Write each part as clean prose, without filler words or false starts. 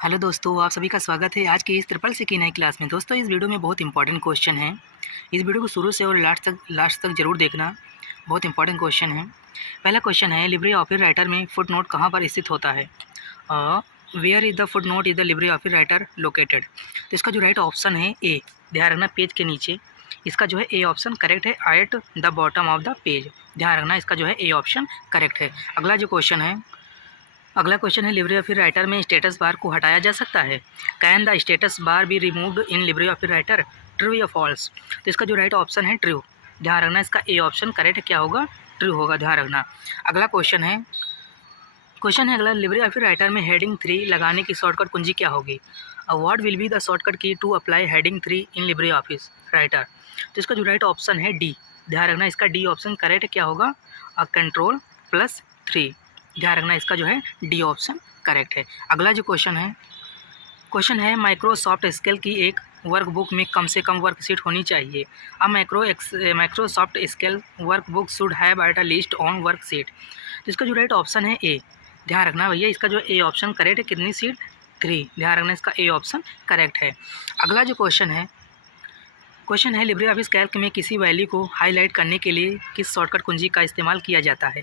Hello दोस्तों, आप सभी का स्वागत है आज की इस ट्रिपल सी की नई क्लास में। दोस्तों, इस वीडियो में बहुत इंपॉर्टेंट क्वेश्चन है। इस वीडियो को शुरू से और लास्ट तक जरूर देखना, बहुत इंपॉर्टेंट क्वेश्चन है। पहला क्वेश्चन है, लिब्रे ऑफिस राइटर में फुट नोट कहाँ पर स्थित होता है? Where is the foot note is the Libre office Writer located? तो इसका जो राइट ऑप्शन है ए, ध्यान रखना पेज के नीचे। इसका जो है ए ऑप्शन करेक्ट है, at the bottom of the page. ध्यान रखना इसका जो है ए ऑप्शन करेक्ट है। अगला क्वेश्चन है, लिब्रे ऑफिस राइटर में स्टेटस बार को हटाया जा सकता है? Can the status bar be removed in Libre office writer? True या फॉल्स? तो इसका जो राइट ऑप्शन है ट्रू। ध्यान रखना इसका ए ऑप्शन करेक्ट क्या होगा? ट्रू होगा। ध्यान रखना। अगला क्वेश्चन है अगला, लिब्रे ऑफिस राइटर में हेडिंग 3 लगाने की शॉर्टकट कुंजी क्या होगी? What will be the shortcut key to apply heading 3 in Libre office Writer? तो इसका जो राइट ऑप्शन है डी। ध्यान रखना इसका डी ऑप्शन करेक्ट क्या होगा? Ctrl+3। ध्यान रखना इसका जो है डी ऑप्शन करेक्ट है। अगला जो क्वेश्चन है माइक्रोसॉफ्ट एक्सेल की एक वर्कबुक में कम से कम वर्कशीट होनी चाहिए। Microsoft Excel workbook should have at a list on worksheet. तो इसका जो राइट ऑप्शन है ए। ध्यान रखना भैया इसका जो ए ऑप्शन करेक्ट है, कितनी सीट? 3। ध्यान रखना इसका ए ऑप्शन करेक्ट है। अगला जो क्वेश्चन है लिब्रे ऑफिस कैल्क में किसी वैल्यू को हाईलाइट करने के लिए किस शॉर्टकट कुंजी का इस्तेमाल किया जाता है?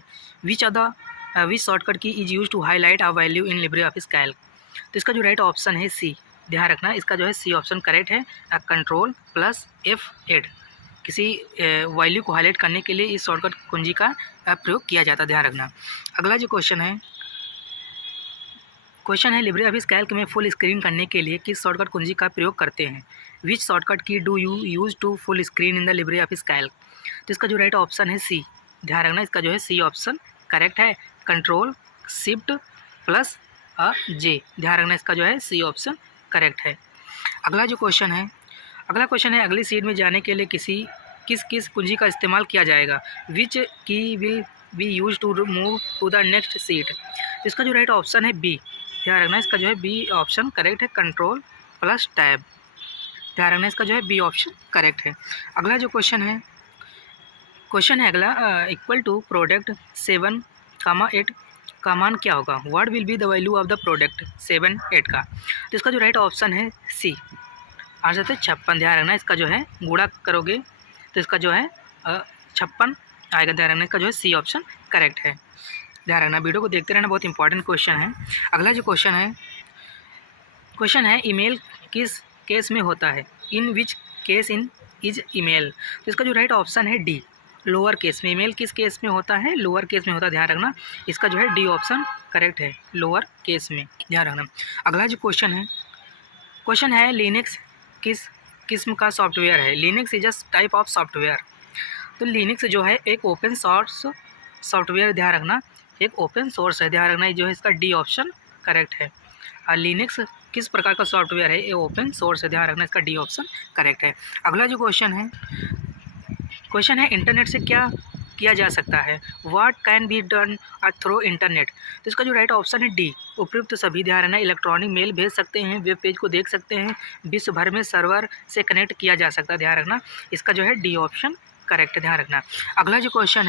Which shortcut key is use to highlight a value in Libre Office Calc? तो इसका जो राइट ऑप्शन है सी। ध्यान रखना इसका जो है सी ऑप्शन करेक्ट है, Ctrl+F8। किसी वैल्यू को हाईलाइट करने के लिए इस शॉर्टकट कुंजी का प्रयोग किया जाता है। ध्यान रखना। अगला जो क्वेश्चन है लिब्रे ऑफिस कैल्क में फुल स्क्रीन करने के लिए किस शॉर्टकट कुंजी का प्रयोग करते हैं? Which shortcut key do you use to full screen in the Libre Office Calc? तो इसका जो राइट ऑप्शन है सी। ध्यान रखना इसका जो है सी ऑप्शन करेक्ट है, Ctrl+J। ध्यान रखना इसका जो है सी ऑप्शन करेक्ट है। अगला क्वेश्चन है अगली सीट में जाने के लिए किस कुंजी का इस्तेमाल किया जाएगा? Which key will be use to move to the next sheet? इसका जो राइट ऑप्शन है बी। ध्यान रखना इसका जो है बी ऑप्शन करेक्ट है, Ctrl+Tab। ध्यान रखना इसका जो है बी ऑप्शन करेक्ट है। अगला जो क्वेश्चन है अगला, इक्वल टू प्रोडक्ट 7, 8 का मान क्या होगा? What will be the value of the product 7, 8 का? तो इसका जो राइट ऑप्शन है सी, आंसर है 56। ध्यान रखना इसका जो है गुणा करोगे तो इसका जो है 56 आएगा। ध्यान रखना इसका जो है सी ऑप्शन करेक्ट है। ध्यान रखना, वीडियो को देखते रहना, बहुत इंपॉर्टेंट क्वेश्चन है। अगला जो क्वेश्चन है ईमेल किस केस में होता है? इन which case in is email? तो इसका जो राइट ऑप्शन है डी, लोअर केस में। ईमेल किस केस में होता है? लोअर केस में होता है। ध्यान रखना इसका जो है डी ऑप्शन करेक्ट है, लोअर केस में। ध्यान रखना। अगला जो क्वेश्चन है लिनक्स किस किस्म का सॉफ्टवेयर है? Linux is a type of software. तो लिनक्स जो है एक ओपन सोर्स सॉफ्टवेयर। ध्यान रखना एक ओपन सोर्स है। ध्यान रखना जो है इसका डी ऑप्शन करेक्ट है। लिनक्स किस प्रकार का सॉफ्टवेयर है? ये ओपन सोर्स है। ध्यान रखना इसका डी ऑप्शन करेक्ट है। अगला जो क्वेश्चन है इंटरनेट से क्या किया जा सकता है? What can be done through internet? तो इसका जो राइट ऑप्शन है डी, उपयुक्त सभी। ध्यान रखना इलेक्ट्रॉनिक मेल भेज सकते हैं, वेब पेज को देख सकते हैं, विश्व भर में सर्वर से कनेक्ट किया जा सकता है। ध्यान रखना इसका जो है डी ऑप्शन करेक्ट है। ध्यान रखना। अगला जो क्वेश्चन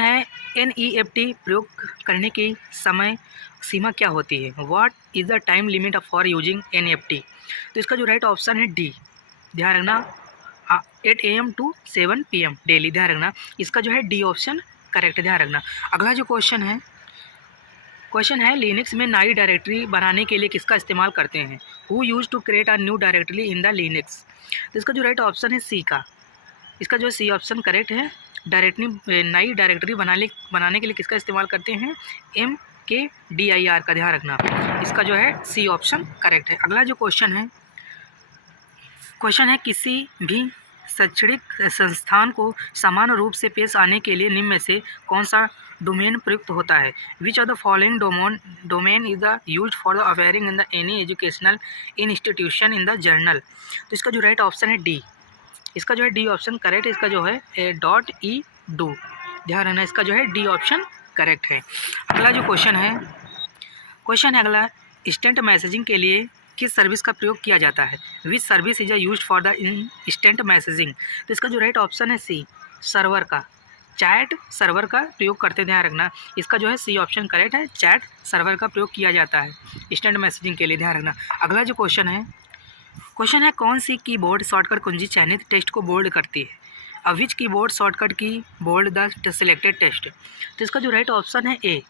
है NEFT प्रयोग करने की समय सीमा क्या होती है? What is the time limit for using NEFT? तो इसका जो राइट ऑप्शन है डी। ध्यान रखना 8 AM to 7 PM डेली। ध्यान रखना इसका जो है डी ऑप्शन करेक्ट है। ध्यान रखना। अगला जो क्वेश्चन है लिनक्स में नई डायरेक्टरी बनाने के लिए किसका इस्तेमाल करते हैं? Who use to create a new directory in the Linux? तो इसका जो राइट ऑप्शन है सी का। इसका जो सी ऑप्शन करेक्ट है। नई डायरेक्टरी बनाने के लिए किसका इस्तेमाल करते हैं? MKDIR का। ध्यान रखना इसका जो है सी ऑप्शन करेक्ट है। अगला जो क्वेश्चन है किसी भी शैक्षणिक संस्थान को समान रूप से पेश आने के लिए निम्न में से कौन सा डोमेन प्रयुक्त होता है? Which of the following domain is the use for the appearing in the any educational institution in the journal? तो इसका जो राइट ऑप्शन है डी। इसका जो है डी ऑप्शन करेक्ट है। इसका जो है .edu। ध्यान रखना इसका जो है डी ऑप्शन करेक्ट है। अगला जो क्वेश्चन है अगला, इंस्टेंट मैसेजिंग के लिए किस सर्विस का प्रयोग किया जाता है? Which service is used for the instant messaging? तो इसका जो राइट ऑप्शन है सी, सर्वर का। चैट सर्वर का प्रयोग करते, ध्यान रखना। इसका जो है सी ऑप्शन करेक्ट है, चैट सर्वर का प्रयोग किया जाता है इंस्टेंट मैसेजिंग के लिए, ध्यान रखना। अगला जो क्वेश्चन है कौन सी कीबोर्ड शॉर्टकट कुंजी चयनित टेक्स्ट को बोल्ड करती है? विच कीबोर्ड शॉर्टकट की बोल्ड द सिलेक्टेड टेक्स्ट? तो इसका जो राइट ऑप्शन है ए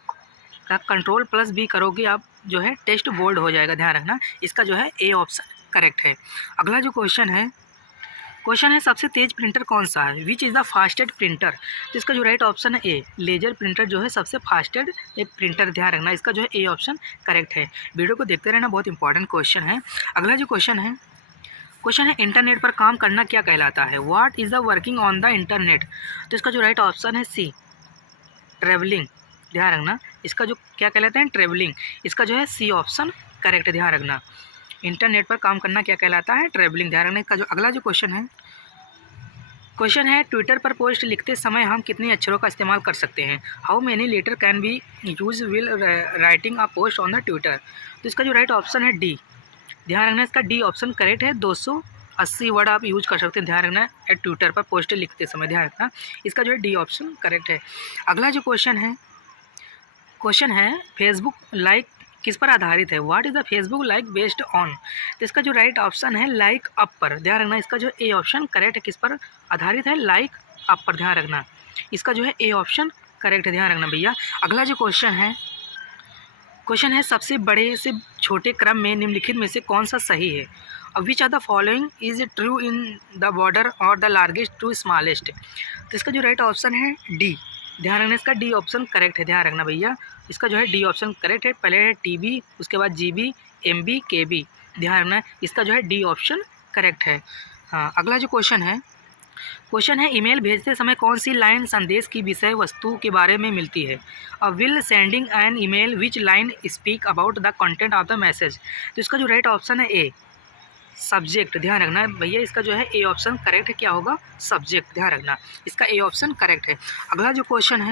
का Ctrl+B करोगे आप जो है टेक्स्ट बोल्ड हो जाएगा, ध्यान रखना। इसका जो है ए ऑप्शन करेक्ट है। अगला जो क्वेश्चन है सबसे तेज प्रिंटर कौन सा है? Which is the fastest printer? तो इसका जो राइट ऑप्शन है ए, लेजर प्रिंटर जो है सबसे फास्टेस्ट एक प्रिंटर, ध्यान रखना। इसका जो है ए ऑप्शन करेक्ट है। वीडियो को देखते रहना, बहुत इंपॉर्टेंट क्वेश्चन है। अगला जो क्वेश्चन है इंटरनेट पर काम करना क्या कहलाता है? What is the working on the internet? तो इसका जो राइट ऑप्शन है सी, ट्रैवलिंग, ध्यान रखना। इसका जो क्या कहलाता है? ट्रैवलिंग। इसका जो है सी ऑप्शन करेक्ट है, ध्यान रखना। इंटरनेट पर काम करना क्या कहलाता है? ट्रैवलिंग, ध्यान रखना। इसका जो अगला जो क्वेश्चन है ट्विटर पर पोस्ट लिखते समय हम कितने अक्षरों का इस्तेमाल कर सकते हैं? How many letter can be use will writing a post on the Twitter? तो इसका जो राइट ऑप्शन है डी, ध्यान रखना। इसका डी ऑप्शन करेक्ट है। 280 वर्ड आप यूज कर सकते हैं, ध्यान रखना, एट ट्विटर पर पोस्ट लिखते समय, ध्यान रखना। इसका जो है डी ऑप्शन करेक्ट है। अगला जो क्वेश्चन है फेसबुक लाइक किस पर आधारित है? What is the Facebook like based on? तो इसका जो राइट ऑप्शन है लाइक अप पर, ध्यान रखना। इसका जो ए ऑप्शन करेक्ट है, किस पर आधारित है? लाइक अप पर, ध्यान रखना। इसका जो है ए ऑप्शन करेक्ट है, ध्यान रखना भैया। अगला जो क्वेश्चन है सबसे बड़े से छोटे क्रम में निम्नलिखित में से कौन सा सही है? Which are the following is true in the border और द लार्जेस्ट टू स्मॉलेस्ट? तो इसका जो राइट ऑप्शन है डी, ध्यान रखना। इसका डी ऑप्शन करेक्ट है, ध्यान रखना भैया। इसका जो है डी ऑप्शन करेक्ट है। पहले है टीबी, उसके बाद जीबी, एमबी, केबी, ध्यान रखना। इसका जो है डी ऑप्शन करेक्ट है। हाँ, अगला जो क्वेश्चन है ईमेल भेजते समय कौन सी लाइन संदेश की विषय वस्तु के बारे में मिलती है? Will sending an email which line speak about the content of the message? तो इसका जो राइट ऑप्शन है ए, सब्जेक्ट, ध्यान रखना भैया। इसका जो है ए ऑप्शन करेक्ट है, क्या होगा? सब्जेक्ट, ध्यान रखना। इसका ए ऑप्शन करेक्ट है। अगला जो क्वेश्चन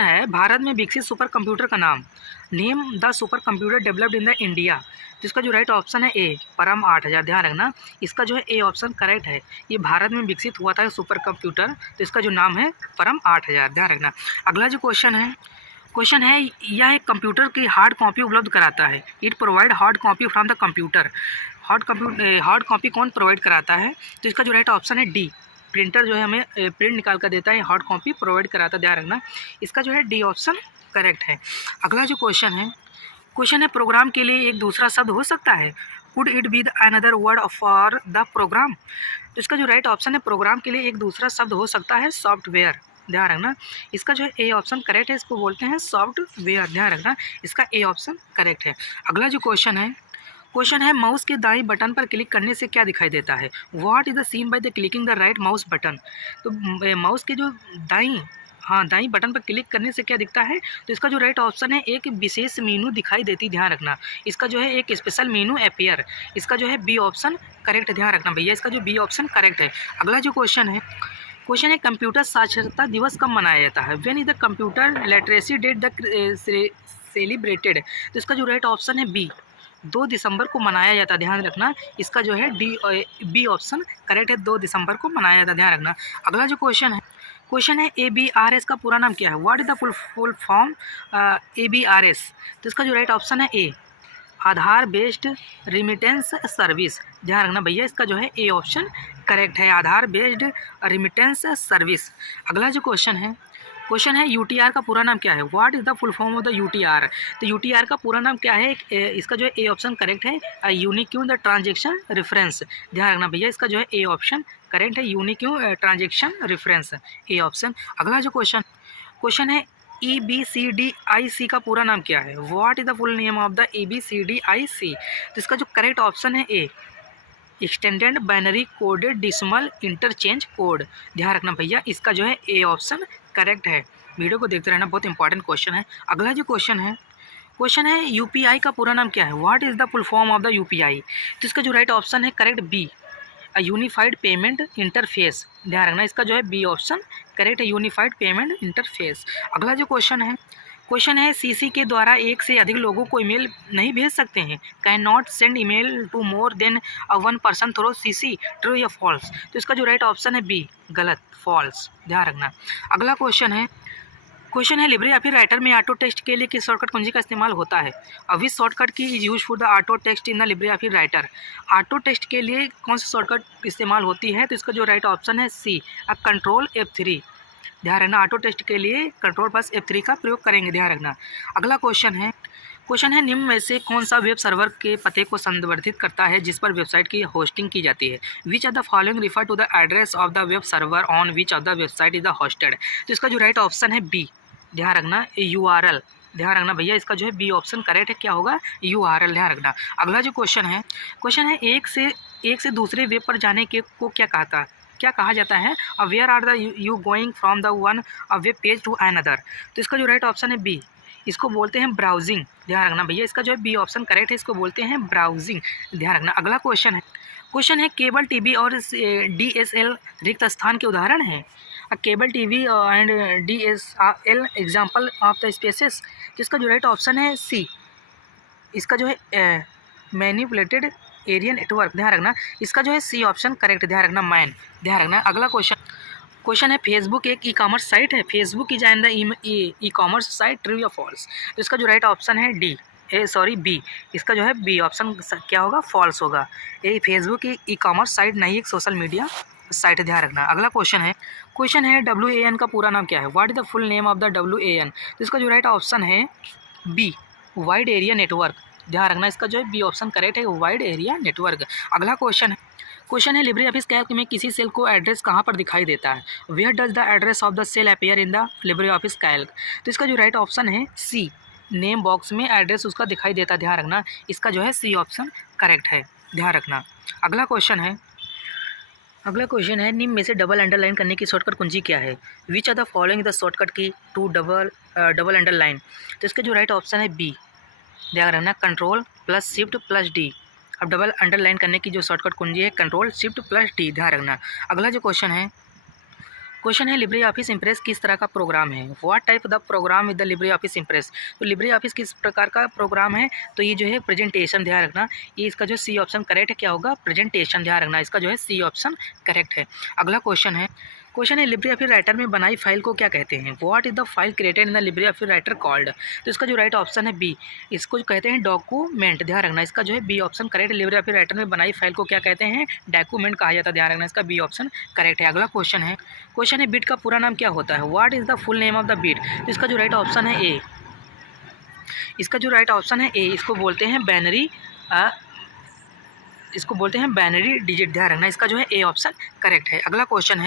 है भारत में विकसित सुपर कंप्यूटर का नाम? Name the super computer developed in the India? तो इसका जो राइट ऑप्शन है ए, परम 8000, ध्यान रखना। इसका जो है ए ऑप्शन करेक्ट है। ये भारत में विकसित हुआ था सुपर कंप्यूटर, तो इसका जो नाम है परम 8000, ध्यान रखना। अगला जो क्वेश्चन है यह एक कंप्यूटर की हार्ड कॉपी उपलब्ध कराता है। It provide hard copy from the computer. Hard copy कौन प्रोवाइड कराता है? तो इसका जो राइट ऑप्शन है डी, प्रिंटर जो है हमें प्रिंट निकाल कर देता है, हार्ड कॉपी प्रोवाइड कराता है, ध्यान रखना। इसका जो है डी ऑप्शन करेक्ट है। अगला जो क्वेश्चन है प्रोग्राम के लिए एक दूसरा शब्द हो सकता है? Could it be another word for the program? तो इसका जो राइट ऑप्शन है प्रोग्राम के लिए एक दूसरा शब्द हो सकता है सॉफ्टवेयर, ध्यान रखना। इसका जो है ए ऑप्शन करेक्ट है, इसको बोलते हैं सॉफ्टवेयर, ध्यान रखना। इसका ए ऑप्शन करेक्ट है। अगला जो क्वेश्चन है माउस के दाईं बटन पर क्लिक करने से क्या दिखाई देता है? What is the seen by the clicking the right mouse button? तो माउस के जो दाईं बटन पर क्लिक करने से क्या दिखता है? तो इसका जो राइट ऑप्शन है एक विशेष मीनू दिखाई देती, ध्यान रखना। इसका जो है एक स्पेशल मीनू अपीयर। इसका जो है बी ऑप्शन करेक्ट है, ध्यान रखना भैया। इसका जो बी ऑप्शन करेक्ट है। अगला जो क्वेश्चन है कंप्यूटर साक्षरता दिवस कब मनाया जाता है? When is the computer literacy date the celebrated? तो इसका जो राइट ऑप्शन है बी, 2 दिसंबर को मनाया जाता है, ध्यान रखना। इसका जो है बी ऑप्शन करेक्ट है, 2 दिसंबर को मनाया जाता है, ध्यान रखना। अगला जो क्वेश्चन है ABRS का पूरा नाम क्या है? What is the full form ABRS? तो इसका जो राइट ऑप्शन है ए, आधार बेस्ड रिमिटेंस सर्विस, ध्यान रखना भैया। इसका जो है ए ऑप्शन करेक्ट है, आधार बेस्ड रिमिटेंस सर्विस। अगला जो क्वेश्चन है UTR का पूरा नाम क्या है? What is the full form of the UTR? तो UTR का पूरा नाम क्या है? इसका जो है ए ऑप्शन करेक्ट है, यूनिक द ट्रांजेक्शन रेफरेंस, ध्यान रखना भैया। इसका जो है ए ऑप्शन करेक्ट है, unique transaction reference, A option. अगला जो क्वेश्चन है EBCDIC का पूरा नाम क्या है? What is the full name of the EBCDIC? तो इसका जो करेक्ट ऑप्शन है A, extended binary coded decimal interchange code, ध्यान रखना भैया। इसका जो है ए ऑप्शन करेक्ट है। वीडियो को देखते रहना, बहुत इंपॉर्टेंट क्वेश्चन है। अगला जो क्वेश्चन है UPI का पूरा नाम क्या है? What is the full form of the UPI? तो इसका जो राइट ऑप्शन है correct B, unified payment interface, ध्यान रखना। इसका जो है बी ऑप्शन करेक्ट है, यूनिफाइड पेमेंट इंटरफेस। अगला जो क्वेश्चन क्वेश्चन है सीसी के द्वारा एक से अधिक लोगों को ईमेल नहीं भेज सकते हैं। Can not send email to more than one person through CC, true या फॉल्स। तो इसका जो राइट ऑप्शन है बी, गलत, फॉल्स, ध्यान रखना। अगला क्वेश्चन है लिब्रे ऑफिस राइटर में ऑटो टेक्स्ट के लिए किस शॉर्टकट कुंजी का इस्तेमाल होता है। Which shortcut key is use for the auto text in the Libre office Writer. Auto text के लिए कौन सी शॉर्टकट इस्तेमाल होती है। तो इसका जो राइट ऑप्शन है सी, कंट्रोल F3। ध्यान रखना, ऑटो टेक्स्ट के लिए कंट्रोल प्लस F3 का प्रयोग करेंगे, ध्यान रखना। अगला क्वेश्चन है निम्न में से कौन सा वेब सर्वर के पते को संदर्भित करता है जिस पर वेबसाइट की होस्टिंग की जाती है। Which of the following refer to the address of the web server on which of the website is the hosted. तो इसका जो राइट ऑप्शन है बी, ध्यान रखना, URL। ध्यान रखना भैया, इसका जो है बी ऑप्शन करेक्ट है, क्या होगा, URL, ध्यान रखना। अगला जो क्वेश्चन है एक से दूसरे वेब पर जाने के को क्या कहा जाता है। Where are the you going from the one web page to another. तो इसका जो राइट ऑप्शन है बी, इसको बोलते हैं ब्राउजिंग, ध्यान रखना भैया, इसका जो है बी ऑप्शन करेक्ट है, इसको बोलते हैं ब्राउजिंग, ध्यान रखना। अगला क्वेश्चन है केबल टीवी और DSL रिक्त स्थान के उदाहरण हैं। Cable TV and DSL example of the spaces. तो इसका जो राइट ऑप्शन है सी, इसका जो है मैनिपुलेटेड एरिया नेटवर्क, ध्यान रखना, इसका जो है सी ऑप्शन करेक्ट, ध्यान रखना, मैन, ध्यान रखना। अगला क्वेश्चन है फेसबुक एक ई-कॉमर्स साइट है। Facebook is an the e-commerce site, true या फॉल्स। तो इसका जो राइट ऑप्शन है बी, इसका जो है बी ऑप्शन क्या होगा, फॉल्स होगा। ये फेसबुक एक ई-कॉमर्स साइट नहीं, एक सोशल मीडिया साइट, ध्यान रखना। अगला क्वेश्चन है WAN का पूरा नाम क्या है। What is the full name of the WAN। तो इसका जो राइट ऑप्शन है बी, वाइड एरिया नेटवर्क, ध्यान रखना, इसका जो है बी ऑप्शन करेक्ट है, वाइड एरिया नेटवर्क। अगला क्वेश्चन है लिब्रे ऑफिस कैल्क में किसी सेल को एड्रेस कहाँ पर दिखाई देता है। Where does the address of the cell appear in the Libre Office Calc. तो इसका जो राइट ऑप्शन है सी, नेम बॉक्स में एड्रेस उसका दिखाई देता है, ध्यान रखना, इसका जो है सी ऑप्शन करेक्ट है, ध्यान रखना। अगला क्वेश्चन है निम्न में से डबल अंडरलाइन करने की शॉर्टकट कुंजी क्या है। Which are the following the shortcut key to double underline. तो इसका जो राइट ऑप्शन है बी, ध्यान रखना, control plus shift plus D. अब डबल अंडरलाइन करने की जो शॉर्टकट कुंजी है कंट्रोल शिफ्ट प्लस डी, ध्यान रखना। अगला जो क्वेश्चन है लिब्रे ऑफिस इम्प्रेस किस तरह का प्रोग्राम है। What type the program with the Libre Office Impress. तो लिब्रे ऑफिस किस प्रकार का प्रोग्राम है। तो ये जो है प्रेजेंटेशन, ध्यान रखना, ये इसका जो सी ऑप्शन करेक्ट है, क्या होगा, प्रेजेंटेशन, ध्यान रखना, इसका जो है सी ऑप्शन करेक्ट है। अगला क्वेश्चन है लिब्रे ऑफिस राइटर में बनाई फाइल को क्या कहते हैं। What is the file created in the Libre office writer called. तो इसका जो राइट ऑप्शन है बी, इसको कहते हैं डॉक्यूमेंट, ध्यान रखना, इसका जो है B option correct. Libre office Writer में बनाई फाइल को क्या कहते हैं, डॉक्यूमेंट कहा जाता है, ध्यान रखना, इसका बी ऑप्शन करेक्ट है। अगला क्वेश्चन है बिट का पूरा नाम क्या होता है। What is the full name of the bit. तो इसका जो राइट ऑप्शन है ए, इसको बोलते हैं बाइनरी डिजिट, ध्यान रखना, इसका जो है ए ऑप्शन करेक्ट है। अगला क्वेश्चन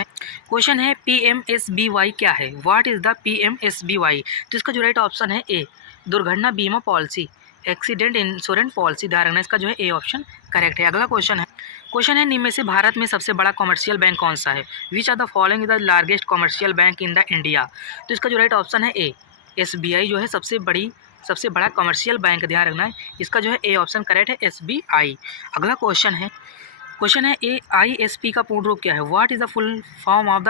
है PMSBY क्या है। What is the PMSBY। तो इसका जो राइट ऑप्शन है ए, दुर्घटना बीमा पॉलिसी, एक्सीडेंट इंश्योरेंस पॉलिसी, ध्यान रखना, इसका जो है ए ऑप्शन करेक्ट है। अगला क्वेश्चन है निम्न में से भारत में सबसे बड़ा कमर्शियल बैंक कौन सा है। Which are the following the largest commercial bank in the India. तो इसका जो राइट ऑप्शन है ए, SBI जो है सबसे बड़ा कमर्शियल बैंक, ध्यान रखना है, इसका जो है ए ऑप्शन करेक्ट है, SBI। अगला क्वेश्चन है ISP का पूर्ण रूप क्या है। What is the full form of the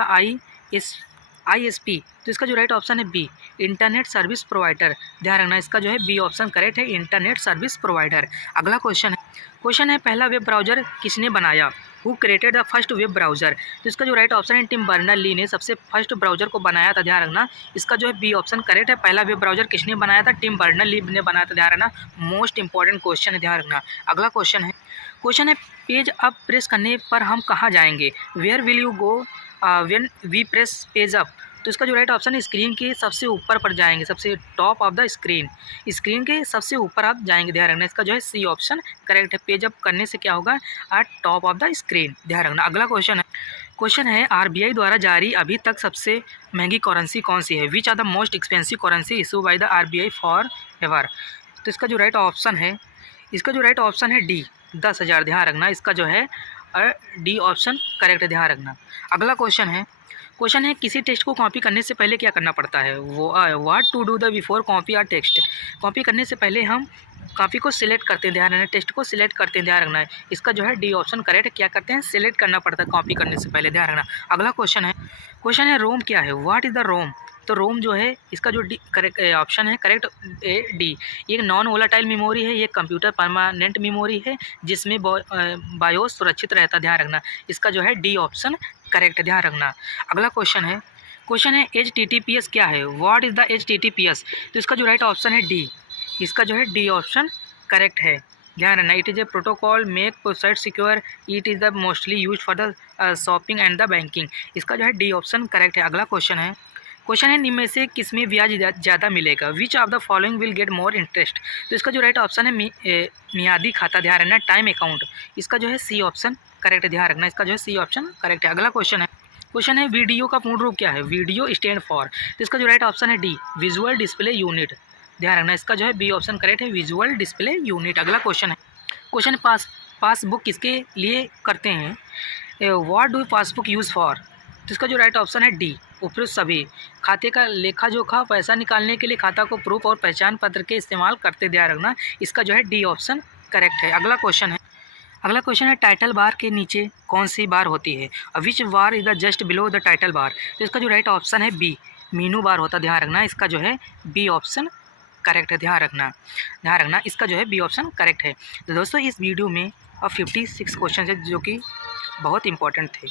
ISP। तो इसका जो राइट ऑप्शन है बी, इंटरनेट सर्विस प्रोवाइडर, ध्यान रखना, इसका जो है बी ऑप्शन करेक्ट है, इंटरनेट सर्विस प्रोवाइडर। अगला क्वेश्चन है पहला वेब ब्राउज़र किसने बनाया। Who created the first web browser. तो इसका जो राइट ऑप्शन है टिम बर्नर-ली ने सबसे फर्स्ट ब्राउज़र को बनाया था, ध्यान रखना, इसका जो है बी ऑप्शन करेक्ट है। पहला वेब ब्राउज़र किसने बनाया था, टिम बर्नर-ली ने बनाया था, ध्यान रखना, मोस्ट इंपॉर्टेंट क्वेश्चन है, ध्यान रखना। अगला क्वेश्चन है पेज अप प्रेस करने पर हम कहाँ जाएंगे। Where will you go when we press page up. तो इसका जो राइट ऑप्शन है स्क्रीन के सबसे ऊपर पर जाएंगे, सबसे टॉप ऑफ द स्क्रीन के सबसे ऊपर आप जाएंगे, ध्यान रखना, इसका जो है सी ऑप्शन करेक्ट है। पेज अप करने से क्या होगा, eight top of the screen, ध्यान रखना। अगला क्वेश्चन है RBI द्वारा जारी अभी तक सबसे महंगी करेंसी कौन सी है। Which are the most expensive currency issue by the RBI forever. तो इसका जो राइट ऑप्शन है डी, 10,000, ध्यान रखना, इसका जो है डी ऑप्शन करेक्ट है, ध्यान रखना। अगला क्वेश्चन है किसी टेक्स्ट को कॉपी करने से पहले क्या करना पड़ता है। What to do the before copy are text. Copy करने से पहले हम कॉपी को सिलेक्ट करते हैं, ध्यान रखना, टेक्स्ट को सिलेक्ट करते हैं, ध्यान रखना है। इसका जो है डी ऑप्शन करेक्ट है। क्या करते हैं, सिलेक्ट करना पड़ता है कॉपी करने से पहले, ध्यान रखना। अगला क्वेश्चन है रोम क्या है, व्हाट इज़ द रोम। तो रोम जो है इसका जो डी करेक्ट ऑप्शन है करेक्ट डी। ये एक नॉन वोलाटाइल मेमोरी है, ये कंप्यूटर परमानेंट मेमोरी है जिसमें बायोस सुरक्षित रहता है, ध्यान रखना। इसका जो है डी ऑप्शन करेक्ट है, ध्यान रखना। अगला क्वेश्चन है HTTPS क्या है, व्हाट इज़ द HTTPS। तो इसका जो राइट ऑप्शन है डी। इसका जो है डी ऑप्शन करेक्ट है, ध्यान रखना। It is a protocol make website secure, it is the mostly use for the shopping and the banking. इसका जो है डी ऑप्शन करेक्ट है। अगला क्वेश्चन है निम्न में से किसमें ब्याज ज़्यादा मिलेगा, विच of the following will get more interest. तो इसका जो राइट ऑप्शन है मियादी खाता, ध्यान रखना, टाइम अकाउंट। इसका जो है सी ऑप्शन करेक्ट है, ध्यान रखना। इसका जो है सी ऑप्शन करेक्ट है। अगला क्वेश्चन है वीडियो का पूर्ण रूप क्या है, वीडियो स्टैंड फॉर। तो इसका जो राइट ऑप्शन है डी, विजुअल डिस्प्ले यूनिट, ध्यान रखना। इसका जो है बी ऑप्शन करेक्ट है, विजुअल डिस्प्ले यूनिट। अगला क्वेश्चन पासबुक किसके लिए करते हैं, what do passbook use for. तो इसका जो राइट ऑप्शन है डी, उपयुक्त सभी। खाते का लेखा जोखा पैसा निकालने के लिए खाता को प्रूफ और पहचान पत्र के इस्तेमाल करते, ध्यान रखना। इसका जो है डी ऑप्शन करेक्ट है। अगला क्वेश्चन है टाइटल बार के नीचे कौन सी बार होती है, which bar is the just below the title bar. तो इसका जो राइट ऑप्शन है बी, मीनू बार होता, ध्यान रखना। इसका जो है बी ऑप्शन करेक्ट है, ध्यान रखना। इसका जो है बी ऑप्शन करेक्ट है। तो दोस्तों इस वीडियो में अब 56 क्वेश्चन है जो कि बहुत इंपॉर्टेंट थे।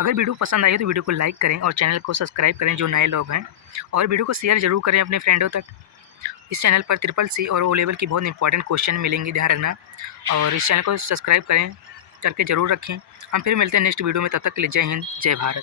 अगर वीडियो पसंद आई है तो वीडियो को लाइक करें और चैनल को सब्सक्राइब करें जो नए लोग हैं, और वीडियो को शेयर जरूर करें अपने फ्रेंडों तक। इस चैनल पर CCC और O लेवल की बहुत इंपॉर्टेंट क्वेश्चन मिलेंगे, ध्यान रखना। और इस चैनल को सब्सक्राइब करके ज़रूर रखें। हम फिर मिलते हैं नेक्स्ट वीडियो में, तब तक के लिए जय हिंद, जय भारत।